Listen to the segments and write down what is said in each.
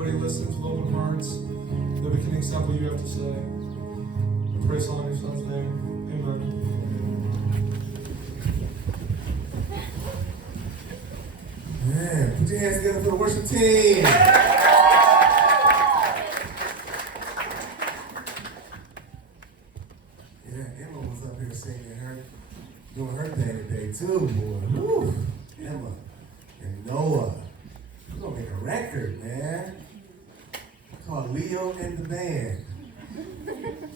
everybody listen with open hearts, that we can accept what you have to say. We praise all in your son's name. Amen. Man, put your hands together for the worship team. Emma was up here singing her, doing her thing today too, boy. Woo. Emma and Noah. We're gonna make a record, man. Called Leo and the Band. And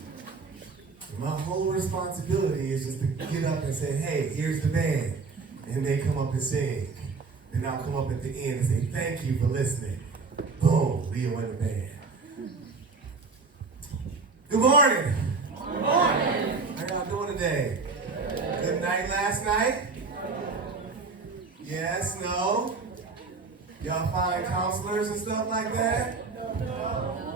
my whole responsibility is just to get up and say, hey, here's the band. And they come up and sing. And I'll come up at the end and say, thank you for listening. Boom, Leo and the Band. Good morning. Good morning. How y'all doing today? Good night last night? Yes, no? Y'all find counselors and stuff like that?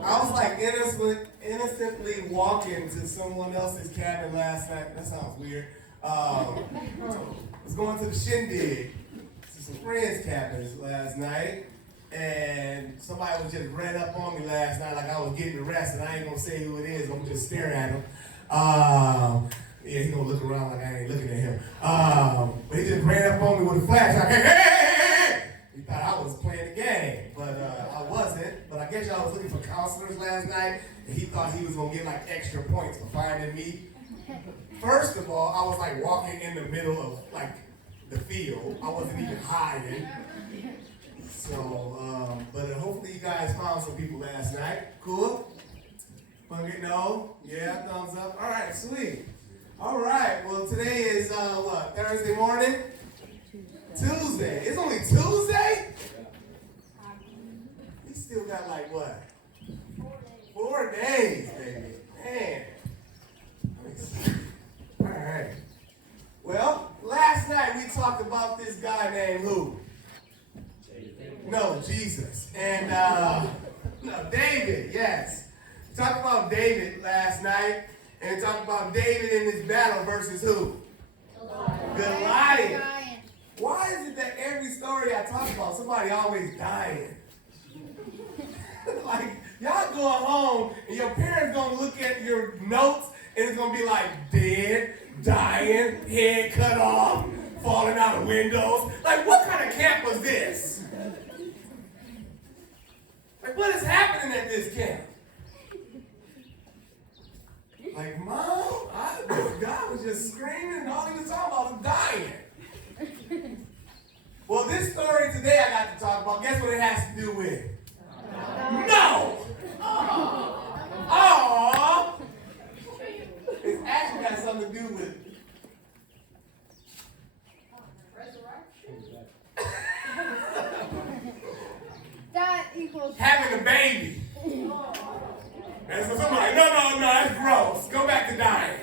I was like innocently walking to someone else's cabin last night. That sounds weird. I was going to the shindig to some friends' cabins last night, and somebody was just ran up on me last night like I was getting arrested. I ain't gonna say who it is. I'm just staring at him. Yeah, he gonna look around like I ain't looking at him. But he just ran up on me with a flashlight. Hey! He thought I was playing the game, but I wasn't. But I guess y'all was looking for counselors last night, and he thought he was gonna get like extra points for finding me. First of all, I was like walking in the middle of like the field. I wasn't even hiding. So, but hopefully you guys found some people last night. Cool? Funky? No? Yeah, thumbs up. All right, sweet. All right, well today is what, Thursday morning? Tuesday. It's only Tuesday? We still got like what? 4 days, baby. Man. All right. Well, last night we talked about this guy named who? No, Jesus. And no, David, yes. We talked about David last night, and we talked about David in this battle versus who? Goliath. Why is it that every story I talk about, somebody always dying? Like, y'all going home, and your parents gonna look at your notes, and it's gonna be like, dead, dying, head cut off, falling out of windows. Like, what kind of camp was this? Like, what is happening at this camp? Like, Mom, God was just screaming, and all he was talking about was dying. Well, this story today I got to talk about, guess what it has to do with? No! Aww! It's actually got something to do with That equals having a baby. And so somebody, no, that's gross. Go back to dying.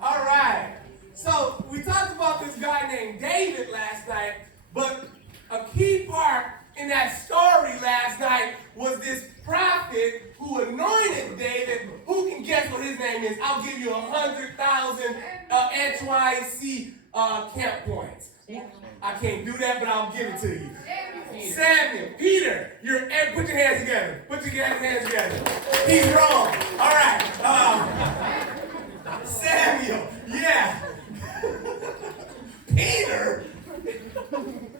All right. So we talked about this guy named David last night, but a key part in that story last night was this prophet who anointed David. Who can guess what his name is? I'll give you 100,000 NYC camp points. I can't do that, but I'll give it to you. Samuel, Peter, put your hands together. Put your hands together. He's wrong. All right. Samuel, yeah. Peter?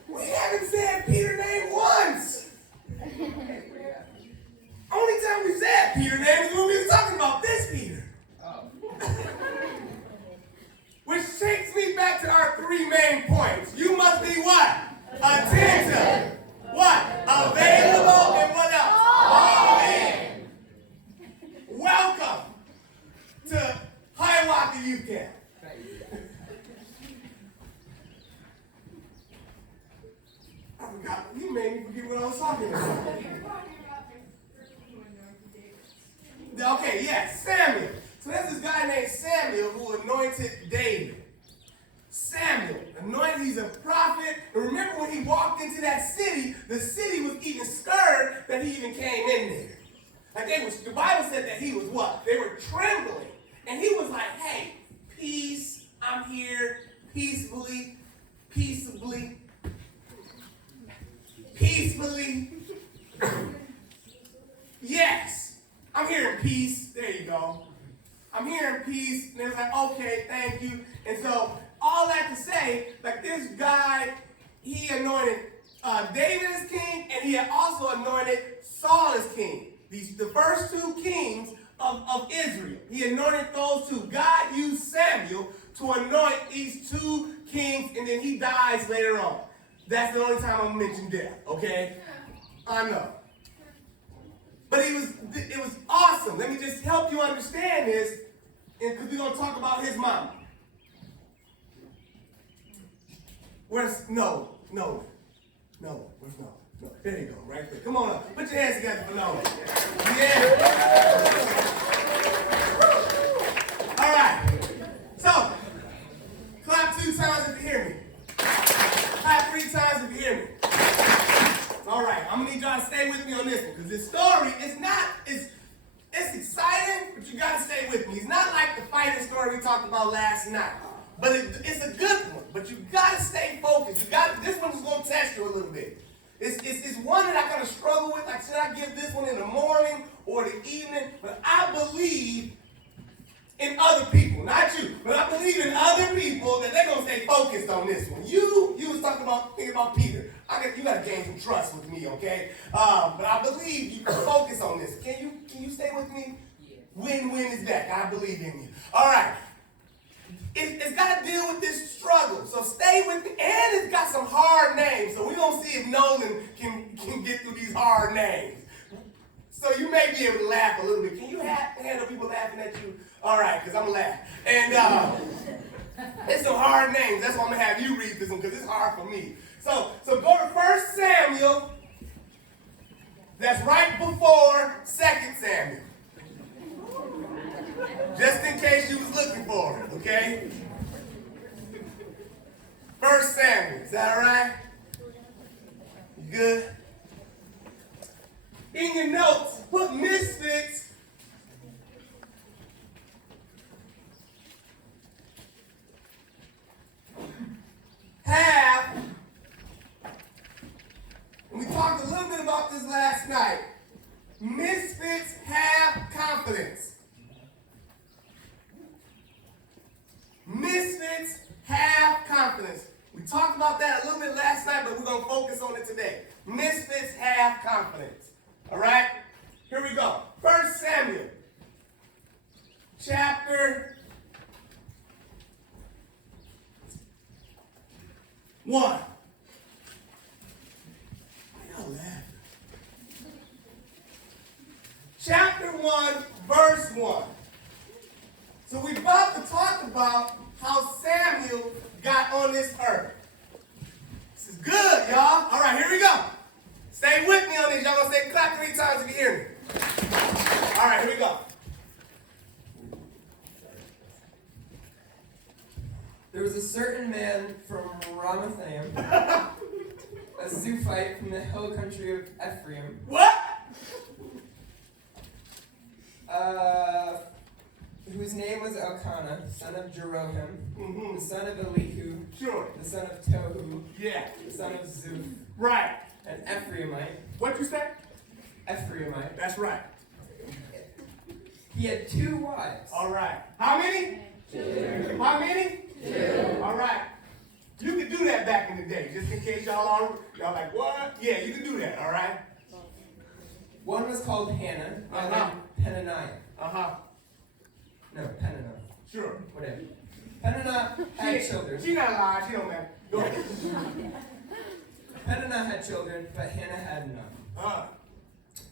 We haven't said Peter's name once. Only time we said Peter's name is when we were talking about this Peter. Which takes me back to our 3 main points. You must be what? Attentive. What? Available, and what else? All in. Welcome to Hiawatha Youth Camp. I forgot. You made me forget what I was talking about. Okay, yes, Samuel. So there's this guy named Samuel who anointed David. Samuel, anointed, he's a prophet. And remember when he walked into that city, the city was even scared that he even came in there. Like the Bible said that he was what? They were trembling. And he was like, hey, peace, I'm here, peaceably. peacefully. Yes, I'm hearing peace. There you go. I'm hearing peace. And it's like, okay, thank you. And so, all that to say, like this guy, he anointed David as king, and he had also anointed Saul as king. The first two kings of Israel. He anointed those two. God used Samuel to anoint these two kings, and then he dies later on. That's the only time I'm going to mention death, okay? I know. But it was awesome. Let me just help you understand this, because we're going to talk about his mama. Where's no? Where's no? There you go, right there. Come on up. Put your hands together for no. Yeah. All right. So, clap 2 times if you hear me. Clap 3 times if you hear me. All right. I'm gonna need y'all to stay with me on this one, because this story is not. It's exciting, but you gotta stay with me. It's not like the fighting story we talked about last night. But it's a good one. But you gotta stay focused. This one is gonna test you a little bit. It's one that I kind of struggle with. Like, should I give this one in the morning or the evening? But I believe in other people, not you. But I believe in other people that they're gonna stay focused on this one. You was thinking about Peter. You gotta gain some trust with me, okay? But I believe you can focus on this. Can you stay with me? Yeah. Win-win is back. I believe in you. All right. It's got to deal with this struggle. So stay with me. And it's got some hard names. So we're going to see if Nolan can get through these hard names. So you may be able to laugh a little bit. Can you handle people laughing at you? All right, because I'm going to laugh. And it's some hard names. That's why I'm going to have you read this one, because it's hard for me. So go to 1 Samuel. That's right before 2 Samuel. Just in case you was looking for it, okay? 1 Samuel, is that all right? You good? In your notes, put misfits. Have, and we talked a little bit about this last night. Misfits have confidence. Misfits have confidence. We talked about that a little bit last night, but we're going to focus on it today. Misfits have confidence. All right? Here we go. 1 Samuel, chapter 1. Why y'all laughing? Chapter 1, verse 1. So we're about to talk about how Samuel got on this earth. This is good, y'all. All right, here we go. Stay with me on this. Y'all gonna say clap 3 times if you hear me. All right, here we go. There was a certain man from Ramathaim, a Zuphite from the hill country of Ephraim. What? Whose name was Elkanah, son of Jeroham, the son of Elihu, Sure. the son of Tohu, Yeah. the son of Zuph, Right. an Ephraimite. What you say? Ephraimite. That's right. He had 2 wives. All right. How many? 2. How many? 2. All right. You could do that back in the day, just in case y'all like, what? Yeah, you can do that, all right? One was called Hannah, and Peninnah. Uh-huh. No, Peninnah. Sure. Whatever. Peninnah had children. She not lying. She don't matter. Go ahead. Peninnah had children, but Hannah had none.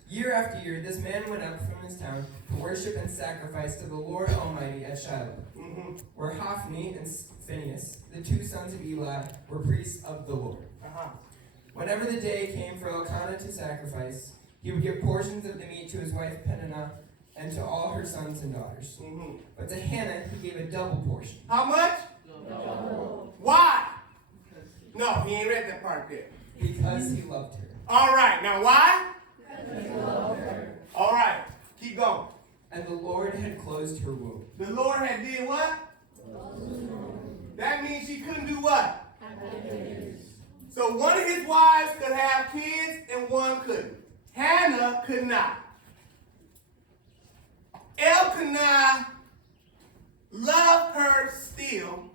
Year after year, this man went up from his town to worship and sacrifice to the Lord Almighty at Shiloh, where Hophni and Phinehas, the 2 sons of Eli, were priests of the Lord. Whenever the day came for Elkanah to sacrifice, he would give portions of the meat to his wife Peninnah and to all her sons and daughters. But to Hannah, he gave a double portion. How much? Double. Why? No, he ain't read that part there. Because he loved her. All right. Now, why? Because he loved her. All right. Keep going. And the Lord had closed her womb. The Lord had did what? That means she couldn't do what? So one of his wives could have kids and one couldn't. Hannah could not. Elkanah loved her still,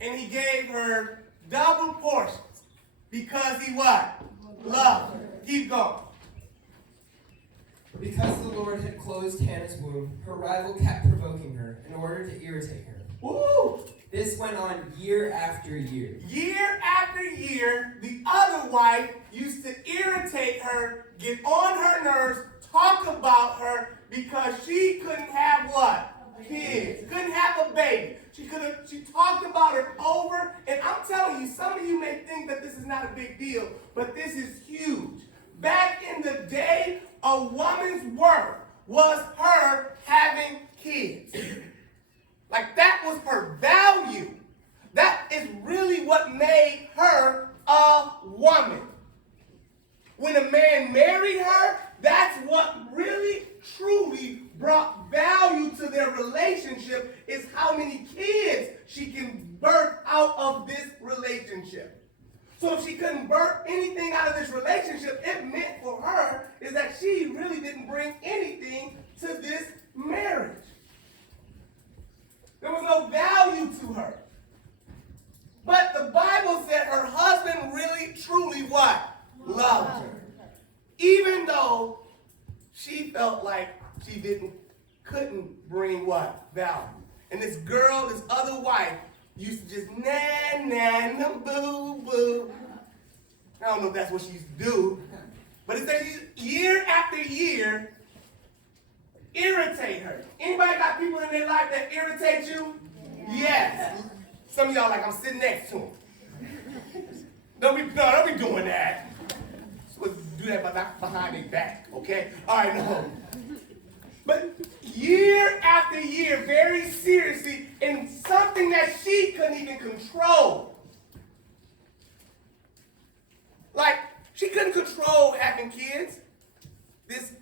and he gave her double portions because he what? Loved her. Keep going. Because the Lord had closed Hannah's womb, her rival kept provoking her in order to irritate her. Woo! This went on year after year. Year after year, the other wife used to irritate her, get on her nerves, talk about her because she couldn't have what? Kids. Couldn't have a baby. She talked about her over, and I'm telling you, some of you may think that this is not a big deal, but this is huge. Back in the day, a woman's worth was her having kids. Like that was her value. That is really what made her a woman. When a man married her, that's what really, truly brought value to their relationship, is how many kids she can birth out of this relationship. So if she couldn't birth anything out of this relationship, it meant for her is that she really didn't bring anything to this marriage. There was no value to her. But the Bible said her husband really, truly what? Loved her. Even though she felt like she couldn't bring what? Value. And this girl, this other wife, used to just boo boo. I don't know if that's what she used to do. But it says year after year, irritate her. Anybody got people in their life that irritate you? Yes. Some of y'all like I'm sitting next to them. Don't be doing that. Supposed to do that but not behind their back, okay? All right, no. But year after year, very seriously, in something that she couldn't even control. Like, she couldn't control having kids. This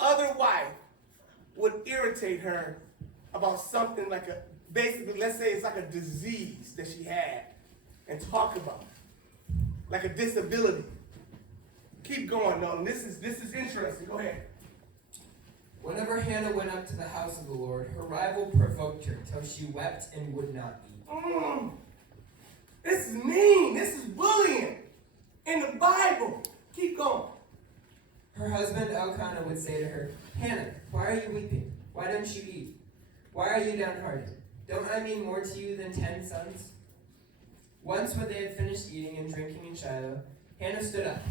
other wife would irritate her about something like basically, let's say it's like a disease that she had, and talk about it. Like a disability. Keep going, Nolan. This is interesting. Go ahead. Whenever Hannah went up to the house of the Lord, her rival provoked her till she wept and would not eat. This is mean. This is bullying in the Bible. Keep going. Her husband Elkanah would say to her, Hannah, why are you weeping? Why don't you eat? Why are you downhearted? Don't I mean more to you than 10 sons? Once when they had finished eating and drinking in Shiloh, Hannah stood up.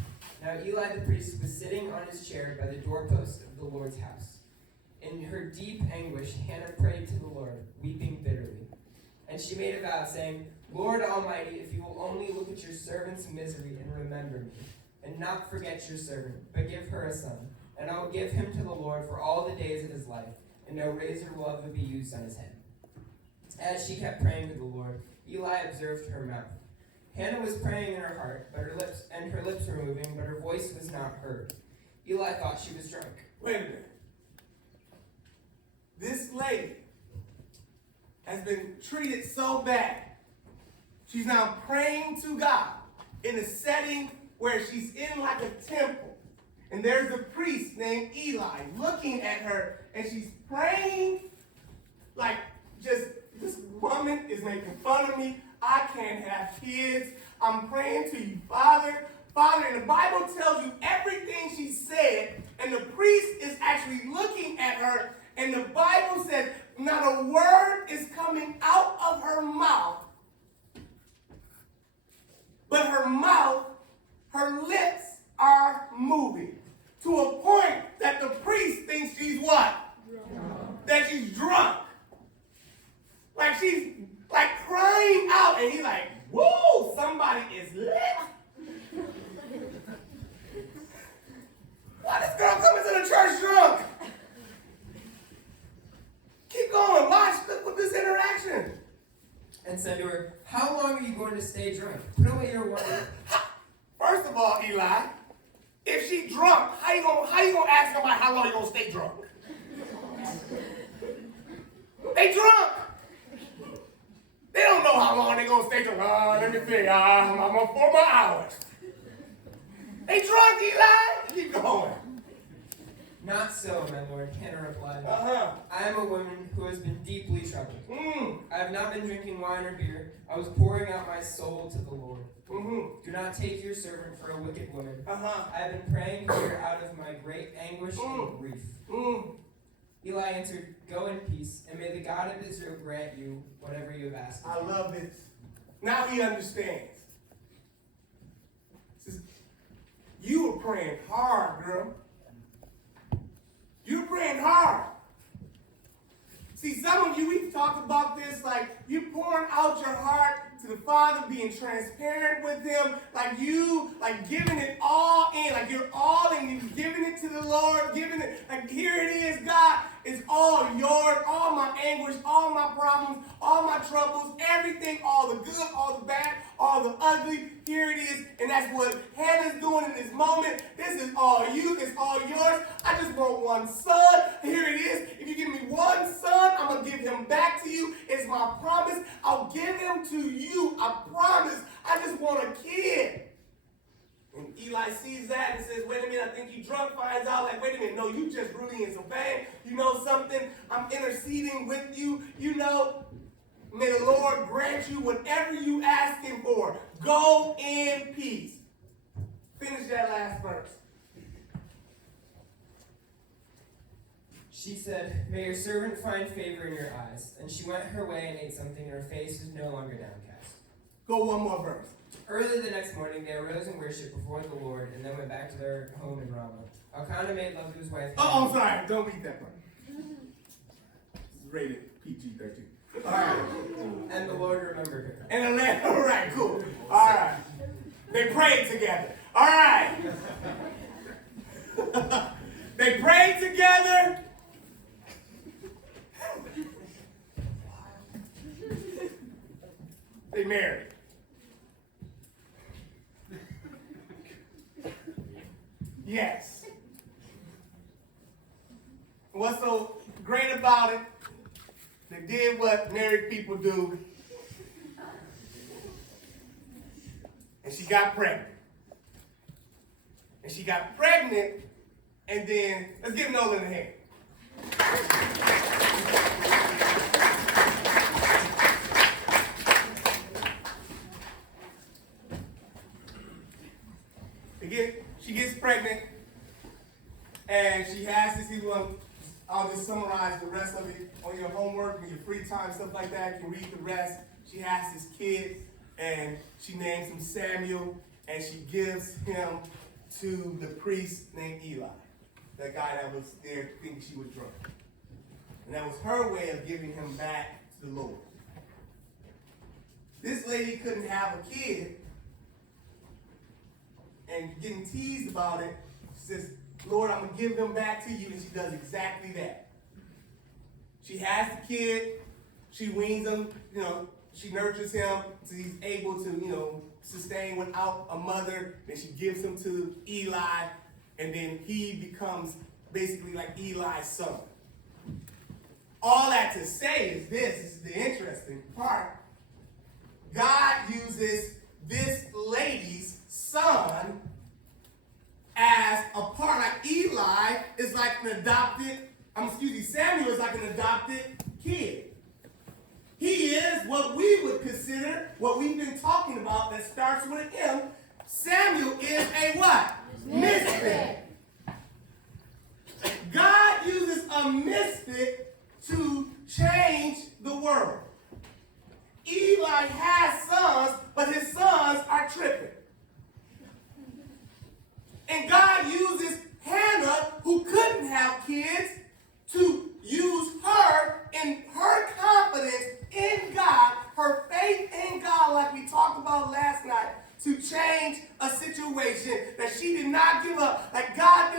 Now Eli the priest was sitting on his chair by the doorpost of the Lord's house. In her deep anguish, Hannah prayed to the Lord, weeping bitterly. And she made a vow, saying, Lord Almighty, if you will only look at your servant's misery and remember me, and not forget your servant, but give her a son, and I will give him to the Lord for all the days of his life, and no razor will ever be used on his head. As she kept praying to the Lord, Eli observed her mouth. Hannah was praying in her heart, but her lips were moving, but her voice was not heard. Eli thought she was drunk. Wait a minute. This lady has been treated so bad. She's now praying to God in a setting where she's in like a temple. And there's a priest named Eli looking at her, and she's praying like this woman is making fun of me. I can't have kids. I'm praying to you, Father. Father, and the Bible tells you everything she said, and the priest is actually looking at her, and the Bible says not a word is coming out of her mouth, but her lips are moving to a point that the priest thinks she's what? Drunk. That she's drunk. Like she's like crying out, and he's like, woo, somebody is lit. Why this girl coming to the church drunk? Keep going, watch, look with this interaction. And said to her, how long are you going to stay drunk? Put away your wine. First of all, Eli, if she drunk, how you gonna ask somebody how long you gonna stay drunk? They drunk. They don't know how long they're going to stay till, let me see, I'm on 4 more hours. They drunk, Eli? Keep going. Not so, my lord, Hannah replied. Uh-huh. I am a woman who has been deeply troubled. Mm. I have not been drinking wine or beer. I was pouring out my soul to the Lord. Mm-hmm. Do not take your servant for a wicked woman. Uh-huh. I have been praying here out of my great anguish and grief. Mm. Eli answered, go in peace, and may the God of Israel grant you whatever you have asked. I love this. Now he understands. He says, you were praying hard, girl. You were praying hard. See, some of you, we've talked about this, like you pouring out your heart to the Father, being transparent with Him, like you, like giving it all in, like you're all in, you're giving it to the Lord, giving it, like here it is, God, it's all yours, all my anguish, all my problems, all my troubles, everything, all the good, all the bad, all the ugly, here it is, and that's what Hannah's doing in this moment. This is all you, it's all yours. I just want one son, here it is. If you give me one son, I'm going to give him back to you. It's my promise. I'll give him to you, I promise. I just want a kid. And Eli sees that and says, wait a minute, I think you drunk. Finds out, like, wait a minute, no, you just really in some pain. You know something? I'm interceding with you. You know, may the Lord grant you whatever you ask him for. Go in peace. Finish that last verse. She said, may your servant find favor in your eyes. And she went her way and ate something, and her face was no longer downcast. Go one more verse. Early the next morning, they arose in worship before the Lord, and then went back to their home in Ramah. Elkanah made love to his wife. Oh, I'm sorry. Don't read that part. It's rated PG-13. All right. And the Lord remembered her. And the land. All right, cool. All right. They prayed together. All right. They prayed together. They married. Yes. What's so great about it? They did what married people do. And she got pregnant. And she got pregnant, and then, let's give Nolan a hand. She gets pregnant, and she has this. I'll just summarize the rest of it on your homework and your free time, stuff like that. You can read the rest. She has this kid, and she names him Samuel, and she gives him to the priest named Eli, that guy that was there thinking she was drunk. And that was her way of giving him back to the Lord. This lady couldn't have a kid, and getting teased about it, she says, Lord, I'm going to give them back to you, and she does exactly that. She has the kid, she weans him, she nurtures him so he's able to, sustain without a mother. Then she gives him to Eli, and then he becomes basically like Eli's son. All that to say is this is the interesting part. God uses this lady's son as a part. Like Eli is like an adopted, Samuel is like an adopted kid. He is what we would consider, what we've been talking about that starts with an M. Samuel is a what? Misfit. God uses a misfit to change the world. Eli has sons, but his sons are tripping. And God uses Hannah, who couldn't have kids, to use her in her confidence in God, her faith in God, like we talked about last night, to change a situation that she did not give up. Like, God,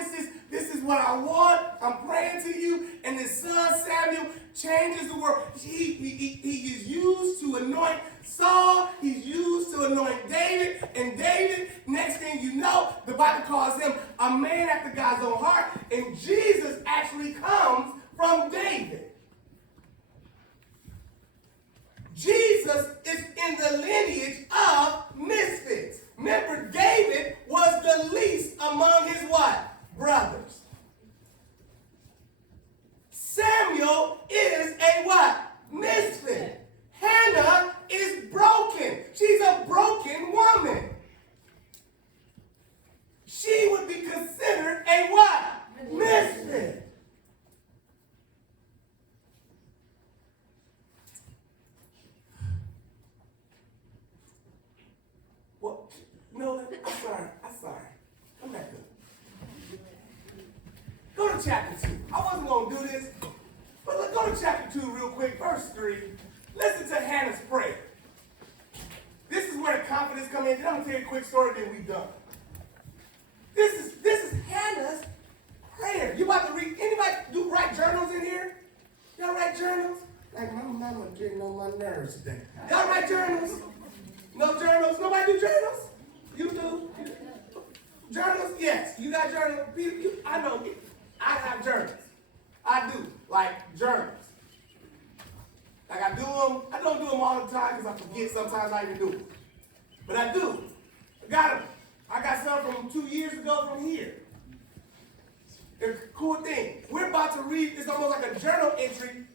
this is what I want. I'm praying to you. And his son Samuel changes the world. He is used to anoint Saul. He's used to anoint David. And David, next thing you know, the Bible calls him a man after God's own heart. And Jesus actually comes from David. Jesus in the lineage of misfits. Remember, David was the least among his what? Brothers. Samuel is a what? Misfit. Hannah is broken. She's a broken woman. She would be considered a what? Misfit. What? No, I'm sorry. I'm not good. Go to chapter 2. I wasn't going to do this, but let's go to chapter 2 real quick, verse 3. Listen to Hannah's prayer. This is where the confidence comes in. Then I'm going to tell you a quick story, then we're done. This is Hannah's prayer. You about to read? Anybody write journals in here? Y'all write journals? Like my mama getting on my nerves today. Y'all write journals? No journals? Nobody do journals? You do? Journals? Yes. You got journals? I know. I have journals. I do. Like journals. Like I do them. I don't do them all the time because I forget sometimes I even do them. But I do. I got them. I got some from 2 years ago from here. It's a cool thing. We're about to read, it's almost like a journal entry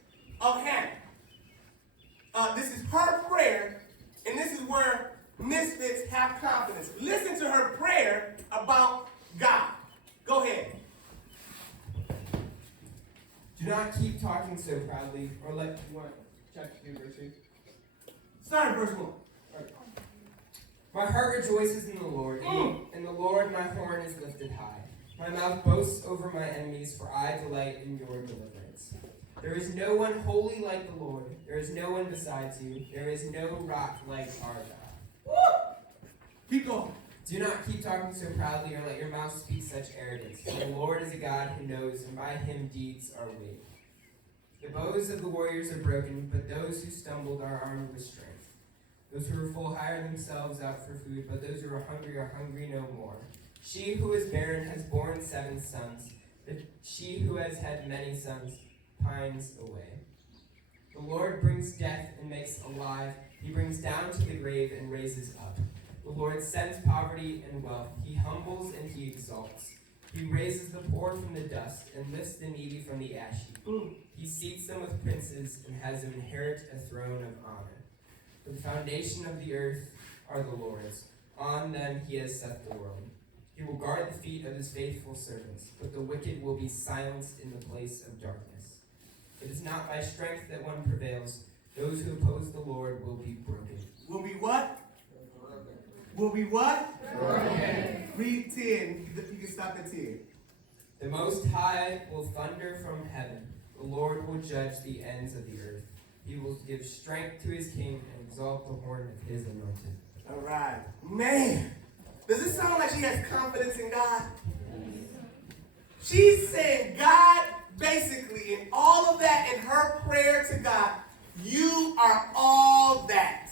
of Hannah. This is her prayer, and this is where misfits have confidence. Listen to her prayer about God. Go ahead. Do not keep talking so proudly, or let you want chapter 2, verse 2. Start at verse 1. My heart rejoices in the Lord. In the Lord my horn is lifted high. My mouth boasts over my enemies, for I delight in your deliverance. There is no one holy like the Lord. There is no one besides you. There is no rock like our God. Woo! Keep going. Do not keep talking so proudly, or let your mouth speak such arrogance. For the Lord is a God who knows, and by him deeds are weighed. The bows of the warriors are broken, but those who stumbled are armed with strength. Those who are full hire themselves out for food, but those who are hungry no more. She who is barren has borne 7 sons, but she who has had many sons pines away. The Lord brings death and makes alive. He brings down to the grave and raises up. The Lord sends poverty and wealth. He humbles and he exalts. He raises the poor from the dust and lifts the needy from the ash heap. He seats them with princes and has them inherit a throne of honor. For the foundation of the earth are the Lord's. On them he has set the world. He will guard the feet of his faithful servants, but the wicked will be silenced in the place of darkness. It is not by strength that one prevails. Those who oppose the Lord will be broken. Will be what? Will be what? Broken. Read 10. You can stop at 10. The Most High will thunder from heaven. The Lord will judge the ends of the earth. He will give strength to his king and exalt the horn of his anointed. All right. Man, does it sound like she has confidence in God? She's saying, God, basically, in all of that, in her prayer to God, you are all that.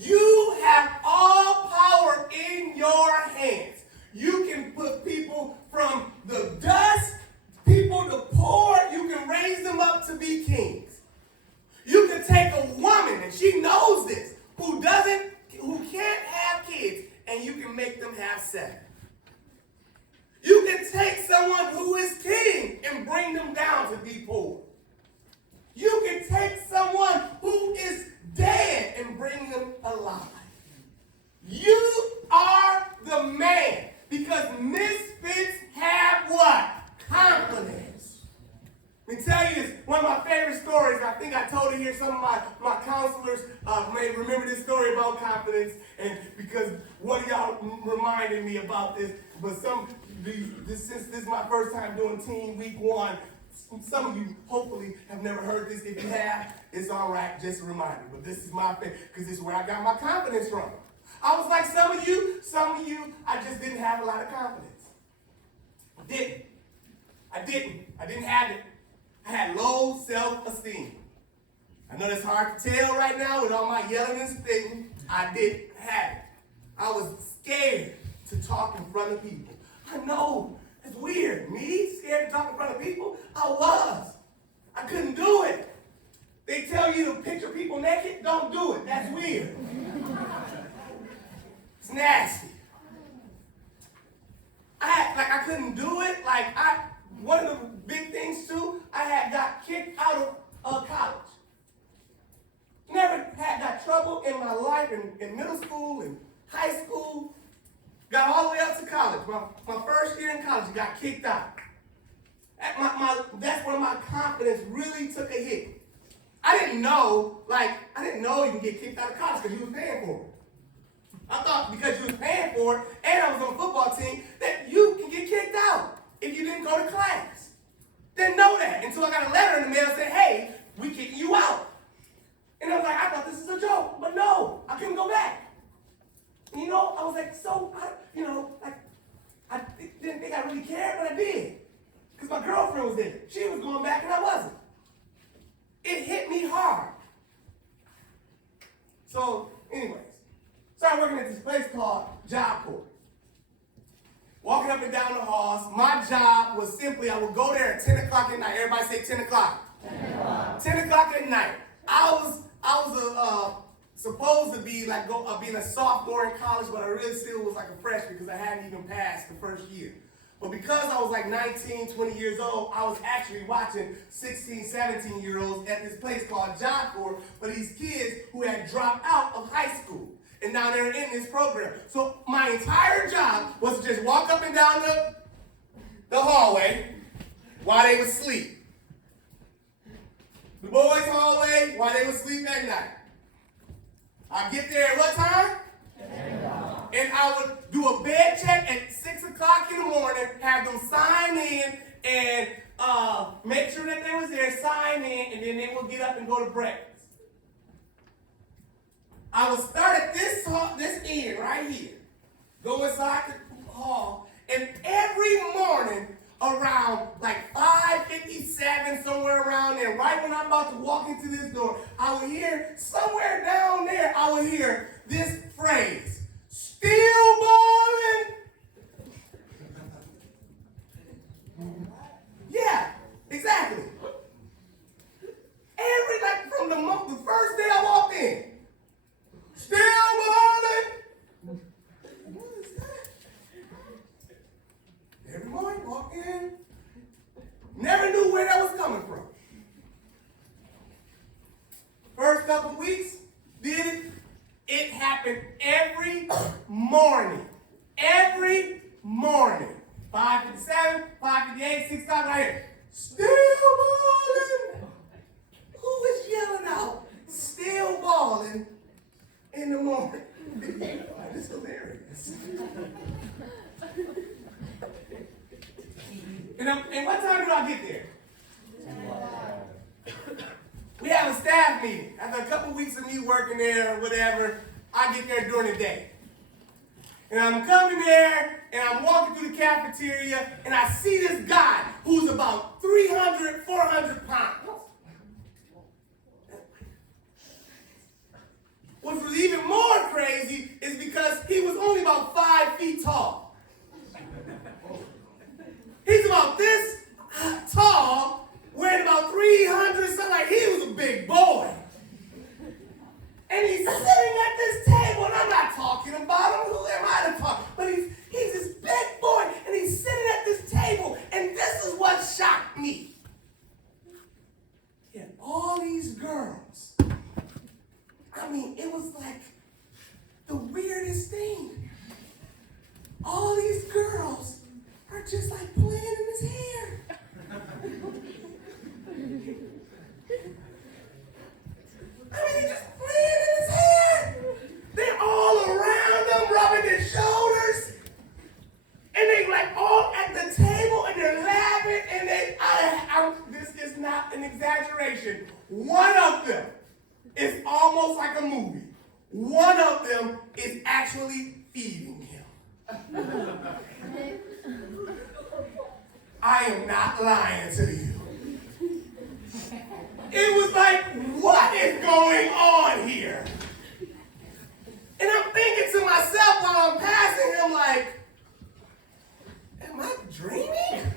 You have all power in your hands. You can put people from the dust, people to poor, you can raise them up to be kings. You can take a woman, and she knows this, who can't have kids, and you can make them have 7. You can take someone who is king and bring them down to be poor. You can take someone who is dead and bring them alive. You are the man, because misfits have what? Confidence. Let me tell you this, one of my favorite stories, I think I told it here, some of my counselors may remember this story about confidence, and because one of y'all reminded me about this, but since this is my first time doing Team Week 1, some of you hopefully have never heard this. If you have, it's all right, just a reminder. But this is my favorite, because this is where I got my confidence from. I was like some of you, I just didn't have a lot of confidence. I didn't have it. I had low self-esteem. I know that's hard to tell right now with all my yelling and spitting. I didn't have it. I was scared to talk in front of people. I know, it's weird. Me, scared to talk in front of people? I was. I couldn't do it. they tell you to picture people naked, don't do it. That's weird. It's nasty. I couldn't do it. One of the big things too, I got kicked out of college. Never got trouble in my life in middle school and high school. Got all the way up to college. My first year in college, I got kicked out. That's when my confidence really took a hit. I didn't know you can get kicked out of college because you was paying for it. I thought because you was paying for it and I was on the football team that you can get kicked out if you didn't go to class. Didn't know that until I got a letter in the mail saying, hey, we kicking you out. And I was like, I thought this is a joke, but no, I couldn't go back. And I was like, I didn't think I really cared, but I did. Because my girlfriend was there. She was going back and I wasn't. It hit me hard. So, anyways, started working at this place called Job Corps. Walking up and down the halls, my job was simply, I would go there at 10 o'clock at night. Everybody say 10 o'clock. 10 o'clock. 10 o'clock at night. I was supposed to be being a sophomore in college, but I really still was like a freshman because I hadn't even passed the first year. But because I was like 19, 20 years old, I was actually watching 16, 17-year-olds at this place called Job Corps for these kids who had dropped out of high school. And now they're in this program. So my entire job was to just walk up and down the hallway while they would sleep. The boys' hallway while they would sleep at night. I'd get there at what time? And I would do a bed check at 6 o'clock in the morning, have them sign in and make sure that they was there, sign in, and then they would get up and go to breakfast. I would start at this end right here, go inside the hall, and every morning around like 5:57, somewhere around there, right when I'm about to walk into this door, I would hear somewhere down there, I would hear this phrase, still balling. Yeah, exactly. From the first day I walked in, still balling. What is that? Every morning, walk in. Never knew where that was coming from. First couple weeks, did it. It happened every morning. Every morning. 5:57, 5:58, 6 o'clock right here. Still balling. Who is yelling out, still balling in the morning? This is hilarious. And what time do I get there? We have a staff meeting. After a couple weeks of me working there or whatever, I get there during the day. And I'm coming there, and I'm walking through the cafeteria, and I see this guy who's about 300, 400 pounds. What was even more crazy is because he was only about 5 feet tall. He's about this tall, weighing about 300, something like he was a big boy. And he's sitting at this table, and I'm not talking about him. Who am I to talk? But he's this big boy, and he's sitting at this table, and this is what shocked me. He had all these girls. I mean, it was like the weirdest thing. All these girls are just like playing in his hair. I mean, they're just playing in his hair. They're all around him, rubbing his shoulders. And they like all at the table and they're laughing and this is not an exaggeration. One of them is almost like a movie. One of them is actually feeding him. I am not lying to you. It was like, what is going on here? And I'm thinking to myself while I'm passing him like, am I dreaming?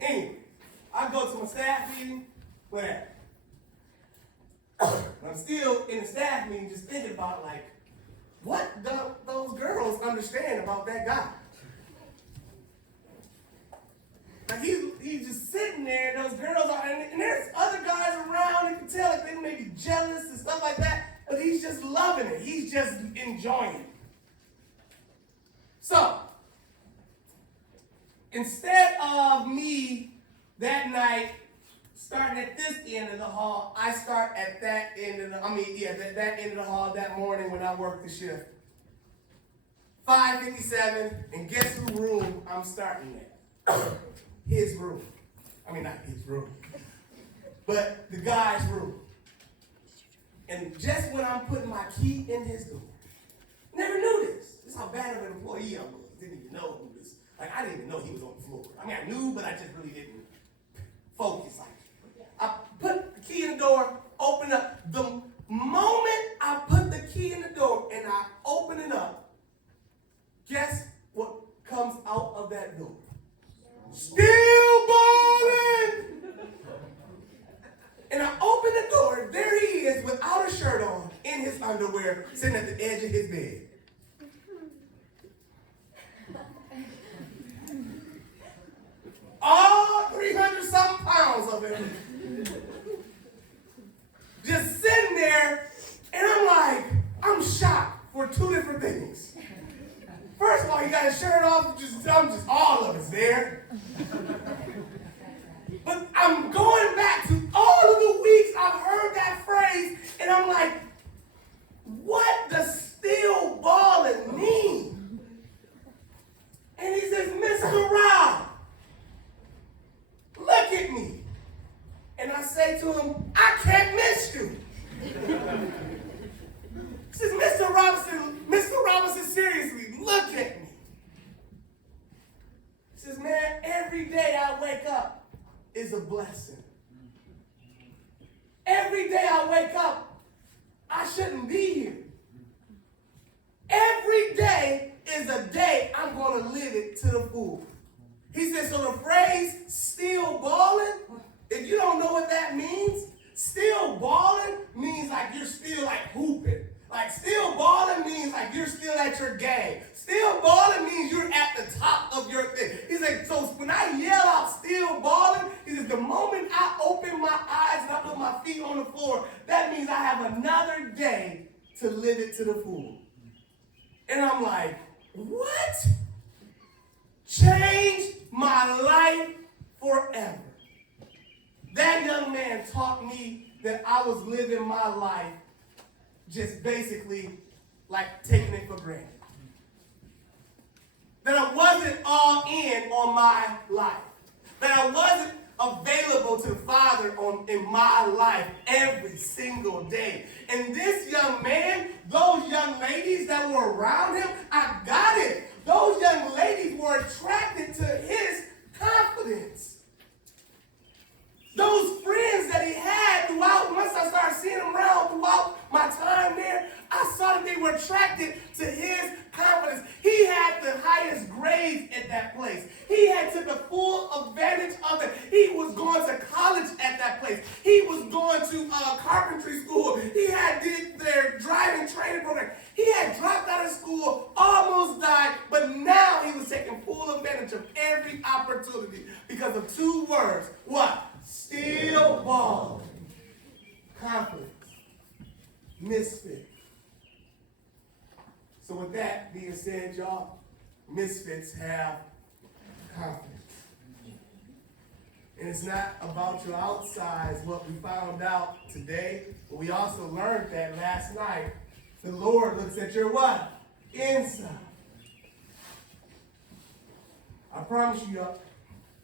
Anyway, and just thinking about, like, what do those girls understand about that guy? Like, he's just sitting there, and those girls are, and there's other guys around, you can tell like they may be jealous and stuff like that, but he's just loving it. He's just enjoying it. So, instead of me that night starting at this end of the hall, I start at that end of the, that end of the hall that morning when I worked the shift. 5:57, and guess whose room I'm starting at? His room. I mean, not his room, but the guy's room. And just when I'm putting my key in his door, never knew this. This is how bad of an employee I was. Didn't even know who this. Like, I didn't even know he was on the floor. I mean, I knew, but I just really didn't focus. Like, I put the key in the door, open up. The moment I put the key in the door and I open it up, guess what comes out of that door? Still balling! And I open the door, there he is without a shirt on, in his underwear, sitting at the edge of his bed. All 300-something pounds of him. Just sitting there, and I'm like, I'm shocked for two different things. First of all, he got his shirt off, just all of it's there. But I'm going back to all of the weeks I've heard that phrase, and I'm like, what does still balling mean? And he says, Mr. Rob, look at me. And I say to him, I can't miss you. He says, Mr. Robinson, seriously, look at me. He says, man, every day I wake up is a blessing. Every day I wake up, I shouldn't be here. Every day is a day I'm going to live it to the full. He said, so the phrase still balling, if you don't know what that means, still balling means like you're still like hooping. Like still balling means like you're still at your game. Still balling means you're at the top of your thing. He's like, so when I yell out still balling, he says, the moment I open my eyes and I put my feet on the floor, that means I have another day to live it to the full. And I'm like, what? Changed my life forever. That young man taught me that I was living my life just basically like taking it for granted. That I wasn't all in on my life. That I wasn't available to the Father in my life every single day. And this young man, those young ladies that were around him, I got it. Those young ladies were attracted to his confidence. Those friends that he had throughout, once I started seeing him around throughout my time there, I saw that they were attracted to his confidence. He had the highest grades at that place. He had took a full advantage of it. He was going to college at that place. He was going to carpentry school. He had did their driving training program. He had dropped out of school, almost died, but now he was taking full advantage of every opportunity because of two words. What? Still balling. Confidence. Misfit. So with that being said, y'all, misfits have confidence. And it's not about your outsides, what we found out today, but we also learned that last night. The Lord looks at your what? Inside. I promise you,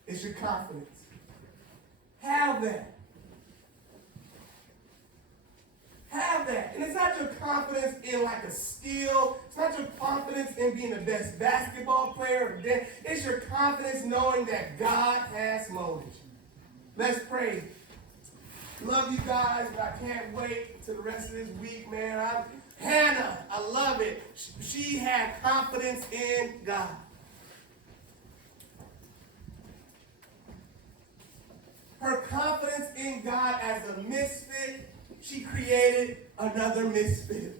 it's your confidence. Have that. Have that. And it's not your confidence in like a skill. It's not your confidence in being the best basketball player. It's your confidence knowing that God has molded you. Let's pray. Love you guys, but I can't wait till the rest of this week, man. Hannah, I love it. She had confidence in God. Her confidence in God as a misfit she created another misfit.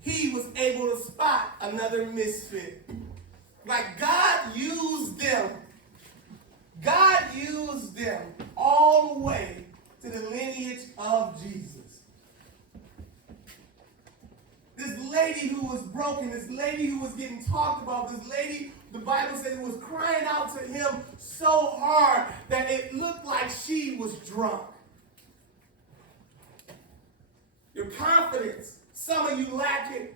He was able to spot another misfit. Like God used them. God used them all the way to the lineage of Jesus. This lady who was broken, this lady who was getting talked about, this lady, the Bible said, was crying out to him so hard that it looked like she was drunk. Your confidence, some of you lack it.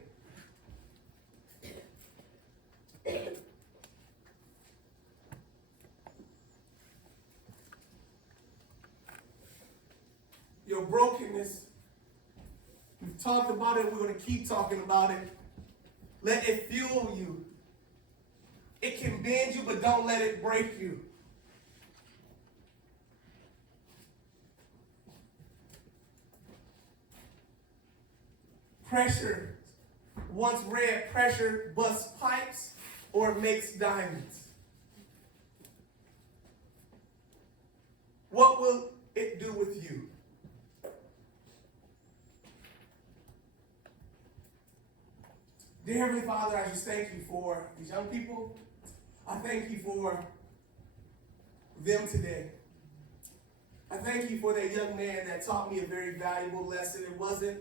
Your brokenness, we've talked about it, we're going to keep talking about it. Let it fuel you. It can bend you, but don't let it break you. Pressure, once read, pressure busts pipes or makes diamonds. What will it do with you? Dear Heavenly Father, I just thank you for these young people. I thank you for them today. I thank you for that young man that taught me a very valuable lesson. It wasn't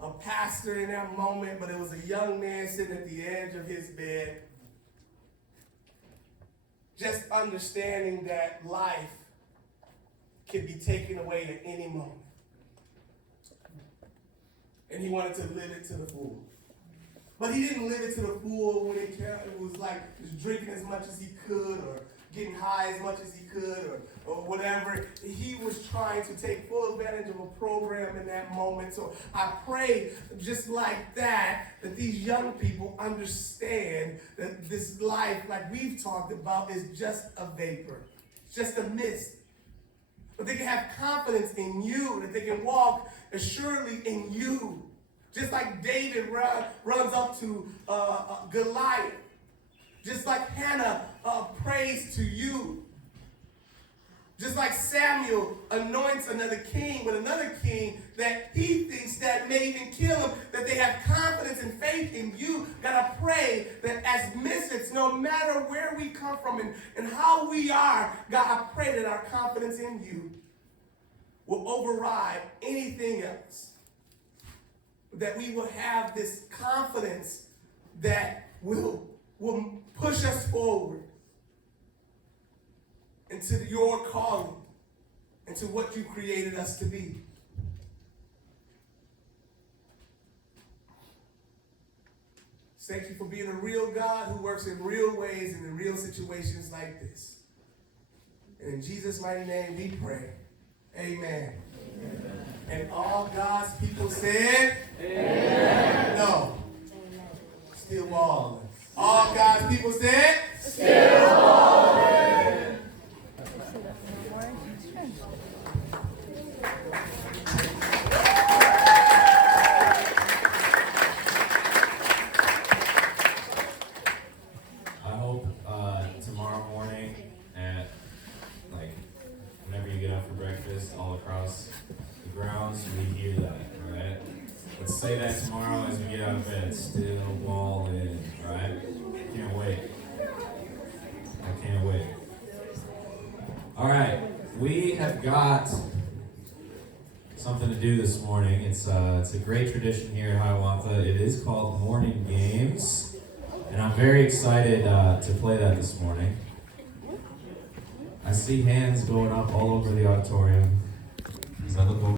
a pastor in that moment, but it was a young man sitting at the edge of his bed, just understanding that life can be taken away at any moment. And he wanted to live it to the full. But he didn't live it to the full when it was like just drinking as much as he could or getting high as much as he could or whatever. He was trying to take full advantage of a program in that moment. So I pray just like that these young people understand that this life, like we've talked about, is just a vapor. It's just a mist. But they can have confidence in you, that they can walk assuredly in you. Just like David runs up to Goliath. Just like Hannah prays to you. Just like Samuel anoints another king with another king that he thinks that may even kill him, that they have confidence and faith in you. God, I pray that as misfits, no matter where we come from and how we are, God, I pray that our confidence in you will override anything else. That we will have this confidence that will push us forward into your calling, into what you created us to be. Thank you for being a real God who works in real ways and in real situations like this. And in Jesus' mighty name we pray. Amen. Amen. And all God's people said, amen. No. Still balling. All God's people said, still balling. I hope tomorrow morning at whenever you get up for breakfast, all across the grounds, we hear that, all right? Let's say that tomorrow as we get out of bed, still ballin', all right? Can't wait. I can't wait. All right, we have got something to do this morning. It's a great tradition here at Hiawatha. It is called Morning Games, and I'm very excited to play that this morning. I see hands going up all over the auditorium as I look over.